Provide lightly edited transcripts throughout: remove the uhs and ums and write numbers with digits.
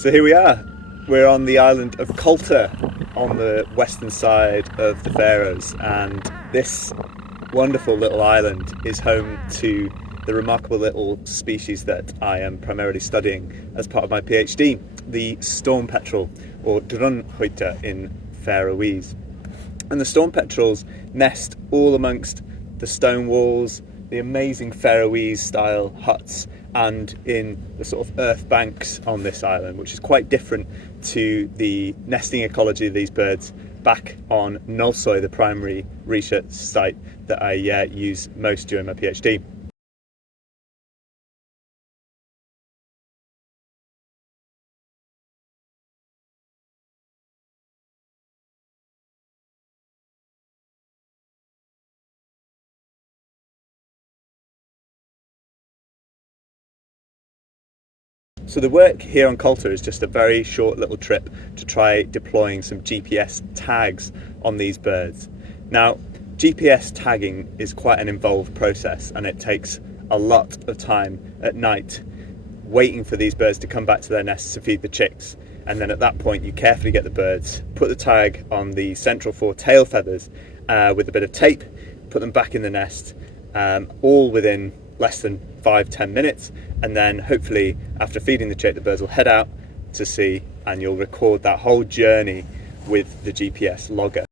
So here we are. We're on the island of Coulter on the western side of the Faroes, and this wonderful little island is home to the remarkable little species that I am primarily studying as part of my PhD, the storm petrel, or drunhøyta in Faroese. And the storm petrels nest all amongst the stone walls, the amazing Faroese style huts, and in the sort of earth banks on this island, which is quite different to the nesting ecology of these birds back on Nolsoy, the primary research site that I use most during my PhD. So the work here on Coulter is just a very short little trip to try deploying some GPS tags on these birds. Now, GPS tagging is quite an involved process, and it takes a lot of time at night waiting for these birds to come back to their nests to feed the chicks. And then at that point you carefully get the birds, put the tag on the central four tail feathers with a bit of tape, put them back in the nest, all within less than 5-10 minutes, and then hopefully after feeding the chick the birds will head out to sea, and you'll record that whole journey with the GPS logger.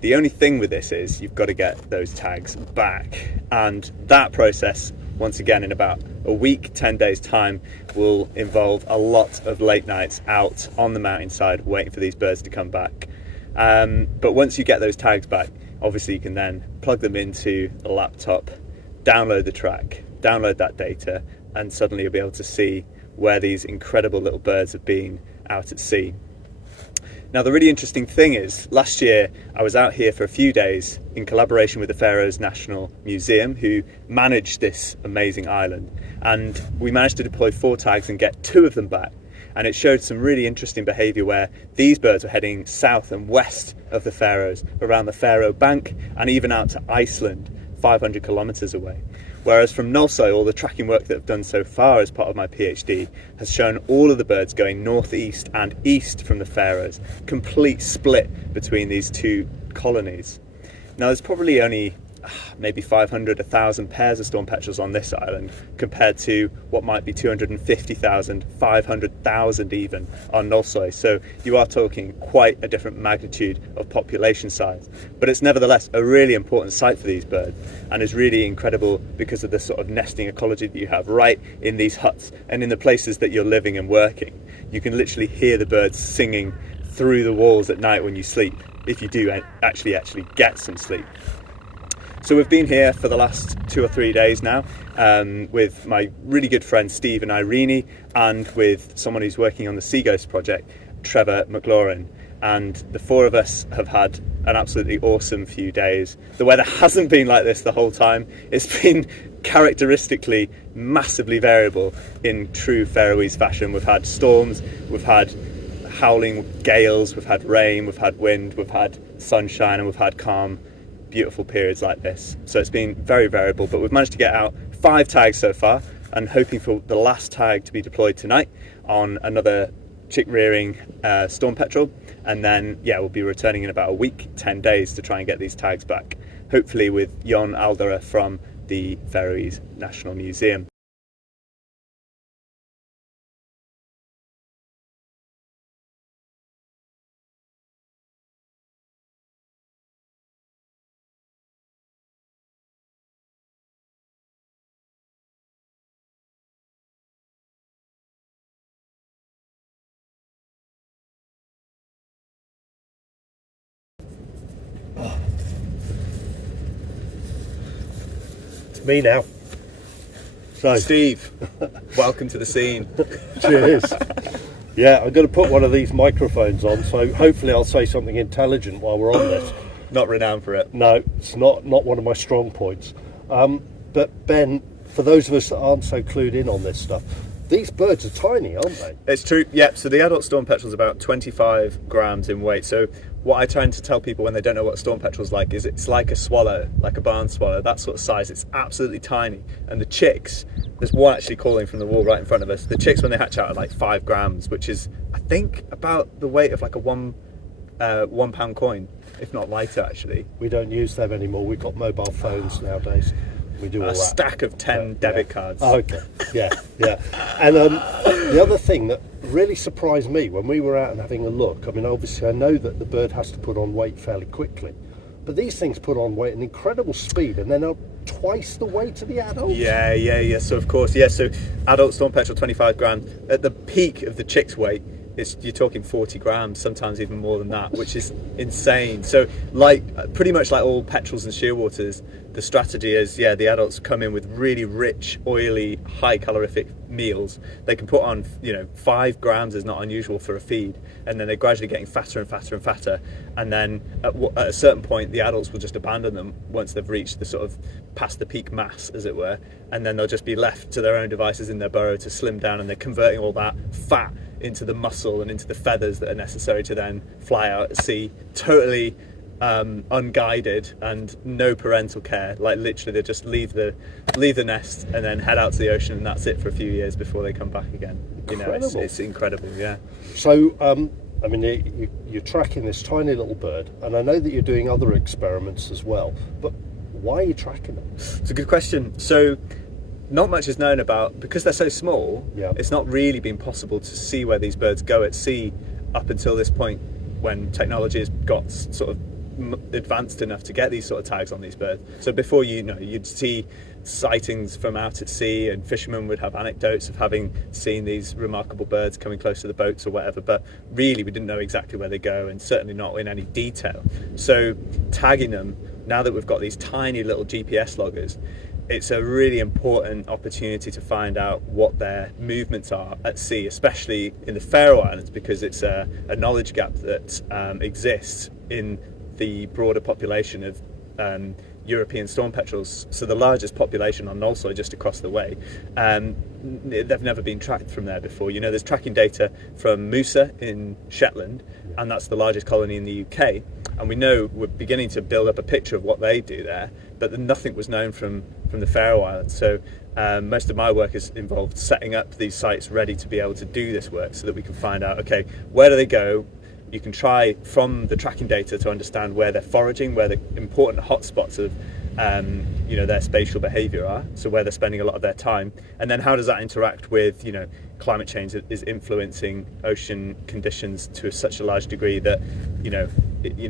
The only thing with this is you've got to get those tags back, and that process, once again in about a week, 10 days time, will involve a lot of late nights out on the mountainside waiting for these birds to come back. But once you get those tags back, obviously you can then plug them into a laptop, download the track, download that data, and suddenly you'll be able to see where these incredible little birds have been out at sea. Now, the really interesting thing is, last year I was out here for a few days in collaboration with the Faroes National Museum, who managed this amazing island, and we managed to deploy 4 tags and get 2 of them back. And it showed some really interesting behaviour where these birds were heading south and west of the Faroes, around the Faroe Bank, and even out to Iceland, 500 kilometres away. Whereas from Nolsoy, all the tracking work that I've done so far as part of my PhD has shown all of the birds going northeast and east from the Faroes, complete split between these two colonies. Now, there's probably only maybe 500, 1,000 pairs of storm petrels on this island, compared to what might be 250,000, 500,000 even on Nolsoy. So you are talking quite a different magnitude of population size. But it's nevertheless a really important site for these birds, and is really incredible because of the sort of nesting ecology that you have right in these huts and in the places that you're living and working. You can literally hear the birds singing through the walls at night when you sleep, if you do actually get some sleep. So we've been here for the last 2 or 3 days now, with my really good friends Steve and Irene, and with someone who's working on the Sea Ghost project, Trevor McLaurin. And the 4 of us have had an absolutely awesome few days. The weather hasn't been like this the whole time. It's been characteristically massively variable in true Faroese fashion. We've had storms, we've had howling gales, we've had rain, we've had wind, we've had sunshine, and we've had calm, beautiful periods like this. So it's been very variable, but we've managed to get out 5 tags so far, and hoping for the last tag to be deployed tonight on another chick rearing storm petrel, and then we'll be returning in about a week, 10 days to try and get these tags back, hopefully with Jon Aldera from the Faroese National Museum. It's me now. So, Steve, welcome to the scene. cheers. Yeah, I'm going to put one of these microphones on, so hopefully I'll say something intelligent while we're on this. Not renowned for it. No, it's not one of my strong points. But Ben, for those of us that aren't so clued in on this stuff, these birds are tiny, aren't they? It's true, yep. So the adult storm petrel is about 25 grams in weight. So what I try to tell people when they don't know what a storm petrel is like is it's like a swallow, like a barn swallow, that sort of size. It's absolutely tiny. And the chicks, there's one actually calling from the wall right in front of us. The chicks, when they hatch out, are like 5 grams, which is, I think, about the weight of like a £1 coin, if not lighter, actually. We don't use them anymore. We've got mobile phones nowadays. We do all that. A stack of 10 debit cards. Oh, okay, yeah. And the other thing that really surprised me when we were out and having a look, I mean, obviously I know that the bird has to put on weight fairly quickly, but these things put on weight at an incredible speed, and then up twice the weight of the adults. Yeah. So of course, yeah. So adult storm petrel 25 grams. At the peak of the chick's weight, you're talking 40 grams, sometimes even more than that, which is insane. So, like pretty much like all petrels and shearwaters, the strategy is, the adults come in with really rich, oily, high calorific meals. They can put on, 5 grams is not unusual for a feed, and then they're gradually getting fatter and fatter and fatter. And then at a certain point, the adults will just abandon them once they've reached the sort of past the peak mass, as it were, and then they'll just be left to their own devices in their burrow to slim down, and they're converting all that fat into the muscle and into the feathers that are necessary to then fly out at sea, totally unguided and no parental care. Like literally, they just leave the nest and then head out to the ocean, and that's it for a few years before they come back again. Incredible. It's incredible. Yeah. So, I mean, you're tracking this tiny little bird, and I know that you're doing other experiments as well. But why are you tracking them? It's a good question. So, not much is known about, because they're so small. Yeah. It's not really been possible to see where these birds go at sea up until this point, when technology has got sort of advanced enough to get these sort of tags on these birds. So before, you'd see sightings from out at sea, and fishermen would have anecdotes of having seen these remarkable birds coming close to the boats or whatever, but really we didn't know exactly where they go, and certainly not in any detail. So tagging them, now that we've got these tiny little GPS loggers, it's a really important opportunity to find out what their movements are at sea, especially in the Faroe Islands, because it's a knowledge gap that exists in the broader population of European storm petrels. So the largest population on also just across the way, they've never been tracked from there before. There's tracking data from Musa in Shetland, and that's the largest colony in the UK, and we know we're beginning to build up a picture of what they do there, but nothing was known from the Faroe Islands. So most of my work has involved setting up these sites ready to be able to do this work, so that we can find out, okay, where do they go? You can try from the tracking data to understand where they're foraging, where the important hotspots of their spatial behaviour are, so where they're spending a lot of their time, and then how does that interact with climate change that is influencing ocean conditions to such a large degree that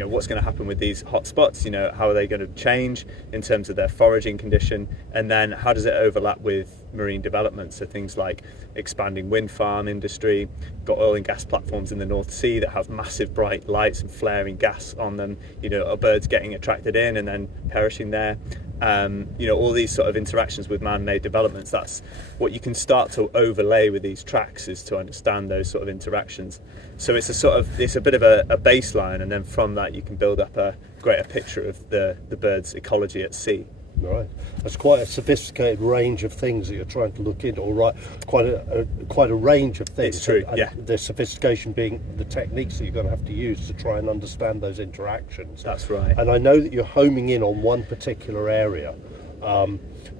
what's going to happen with these hotspots, how are they going to change in terms of their foraging condition, and then how does it overlap with marine development, so things like expanding wind farm industry, got oil and gas platforms in the North Sea that have massive bright lights and flaring gas on them, are birds getting attracted in and then perishing there, all these sort of interactions with man-made developments. That's what you can start to overlay with these tracks, is to understand those sort of interactions. So it's a bit of a baseline, and then from that you can build up a greater picture of the bird's ecology at sea. Right, that's quite a sophisticated range of things that you're trying to look into. All right, quite a range of things. It's true, and yeah. The sophistication being the techniques that you're going to have to use to try and understand those interactions. That's right. And I know that you're homing in on one particular area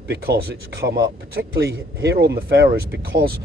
because it's come up, particularly here on the Faroes, because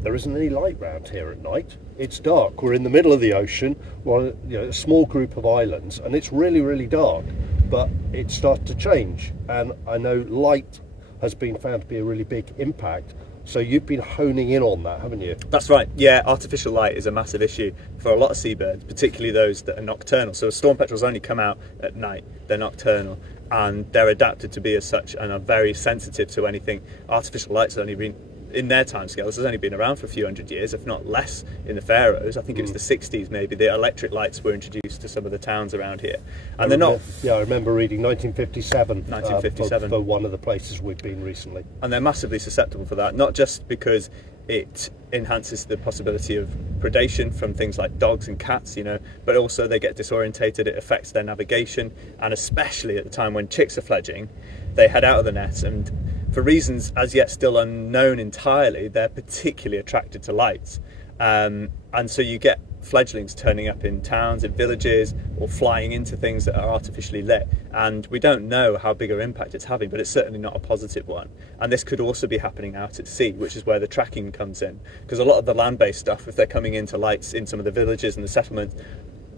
there isn't any light round here at night. It's dark. We're in the middle of the ocean, a small group of islands, and it's really, really dark. But it started to change, and I know light has been found to be a really big impact. So you've been honing in on that, haven't you? That's right. Yeah, artificial light is a massive issue for a lot of seabirds, particularly those that are nocturnal. So storm petrels only come out at night. They're nocturnal, and they're adapted to be as such, and are very sensitive to anything. Artificial light's only been in their timescales, has only been around for a few hundred years, if not less, in the Faroes. I think it was the 60s maybe. The electric lights were introduced to some of the towns around here, and they're not. Yeah, I remember reading 1957. 1957 for one of the places we've been recently. And they're massively susceptible for that, not just because it enhances the possibility of predation from things like dogs and cats, but also they get disorientated, it affects their navigation, and especially at the time when chicks are fledging, they head out of the nest, and for reasons as yet still unknown entirely, they're particularly attracted to lights. And so you get fledglings turning up in towns, in villages, or flying into things that are artificially lit. And we don't know how big an impact it's having, but it's certainly not a positive one. And this could also be happening out at sea, which is where the tracking comes in. Because a lot of the land-based stuff, if they're coming into lights in some of the villages and the settlements,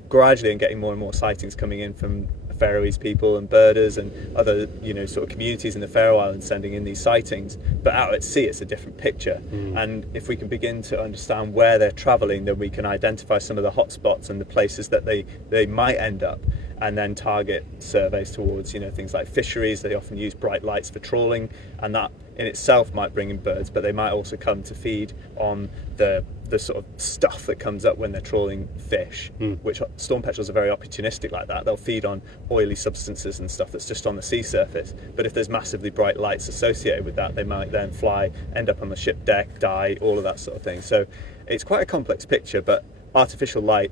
gradually and getting more and more sightings coming in from Faroese people and birders and other sort of communities in the Faroe Islands sending in these sightings, but out at sea it's a different picture. And if we can begin to understand where they're travelling, then we can identify some of the hotspots and the places that they might end up, and then target surveys towards things like fisheries. They often use bright lights for trawling, and that in itself might bring in birds, but they might also come to feed on the sort of stuff that comes up when they're trawling fish, which storm petrels are very opportunistic like that. They'll feed on oily substances and stuff that's just on the sea surface, but if there's massively bright lights associated with that, they might then fly, end up on the ship deck, die, all of that sort of thing. So it's quite a complex picture, but artificial light,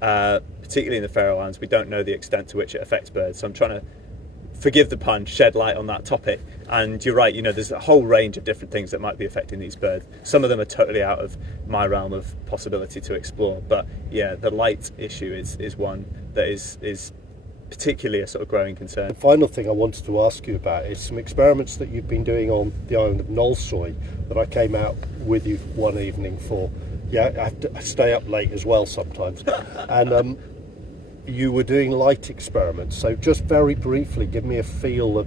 particularly in the Faroe Islands, we don't know the extent to which it affects birds. So I'm trying to, forgive the pun, shed light on that topic. And you're right, there's a whole range of different things that might be affecting these birds. Some of them are totally out of my realm of possibility to explore, but yeah, the light issue is one that is particularly a sort of growing concern. The final thing I wanted to ask you about is some experiments that you've been doing on the island of Nolsoy that I came out with you one evening for. Yeah, I have to stay up late as well sometimes. And you were doing light experiments, so just very briefly give me a feel of,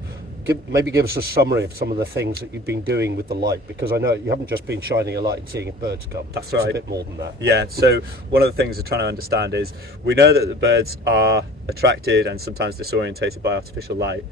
maybe give us a summary of some of the things that you've been doing with the light, because I know you haven't just been shining a light and seeing if birds come. That's right. It's a bit more than that. Yeah, so one of the things we're trying to understand is, we know that the birds are attracted and sometimes disorientated by artificial light.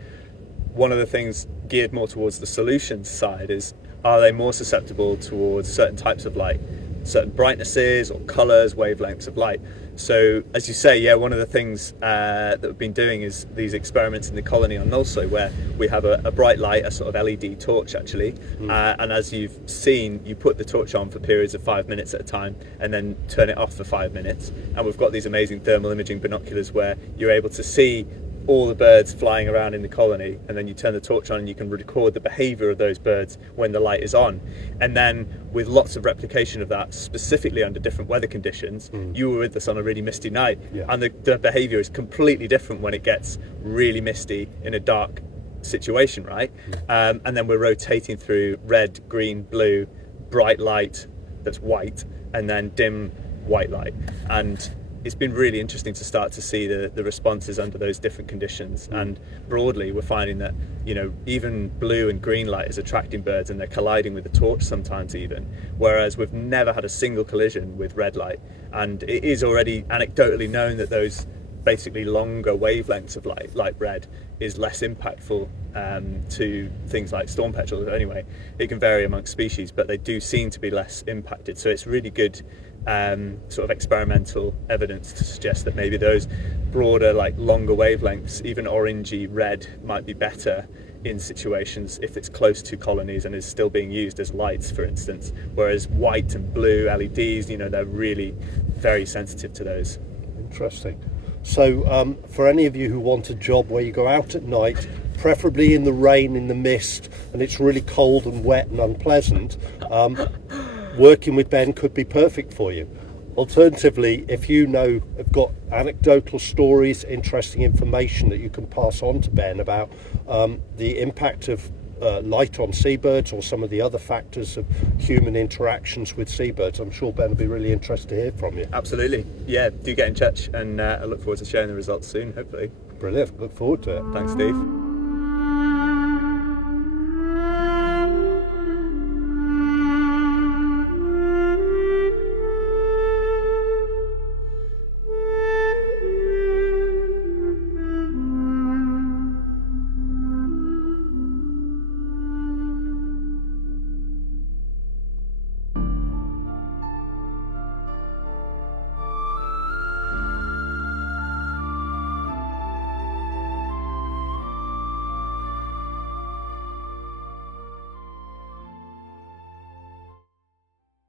One of the things geared more towards the solutions side is, are they more susceptible towards certain types of light, certain brightnesses or colours, wavelengths of light? So as you say, yeah, one of the things that we've been doing is these experiments in the colony on Nolsoy, where we have a bright light, a sort of LED torch actually, and as you've seen, you put the torch on for periods of 5 minutes at a time and then turn it off for 5 minutes, and we've got these amazing thermal imaging binoculars where you're able to see all the birds flying around in the colony, and then you turn the torch on and you can record the behaviour of those birds when the light is on. And then with lots of replication of that, specifically under different weather conditions, you were with us on a really misty night, and the behaviour is completely different when it gets really misty in a dark situation, right? And then we're rotating through red, green, blue, bright light that's white, and then dim white light. And it's been really interesting to start to see the responses under those different conditions. And broadly, we're finding that, even blue and green light is attracting birds, and they're colliding with the torch sometimes even, whereas we've never had a single collision with red light. And it is already anecdotally known that those basically longer wavelengths of light, like red, is less impactful to things like storm petrels. Anyway, it can vary amongst species, but they do seem to be less impacted. So it's really good sort of experimental evidence to suggest that maybe those broader, like longer wavelengths, even orangey red, might be better in situations if it's close to colonies and is still being used as lights, for instance, whereas white and blue LEDs, they're really very sensitive to those. Interesting. So for any of you who want a job where you go out at night, preferably in the rain, in the mist, and it's really cold and wet and unpleasant, working with Ben could be perfect for you. Alternatively, if you have got anecdotal stories, interesting information that you can pass on to Ben about the impact of light on seabirds or some of the other factors of human interactions with seabirds, I'm sure Ben will be really interested to hear from you. Absolutely. Yeah, do get in touch, and I look forward to sharing the results soon, hopefully. Brilliant. Look forward to it. Thanks, Steve.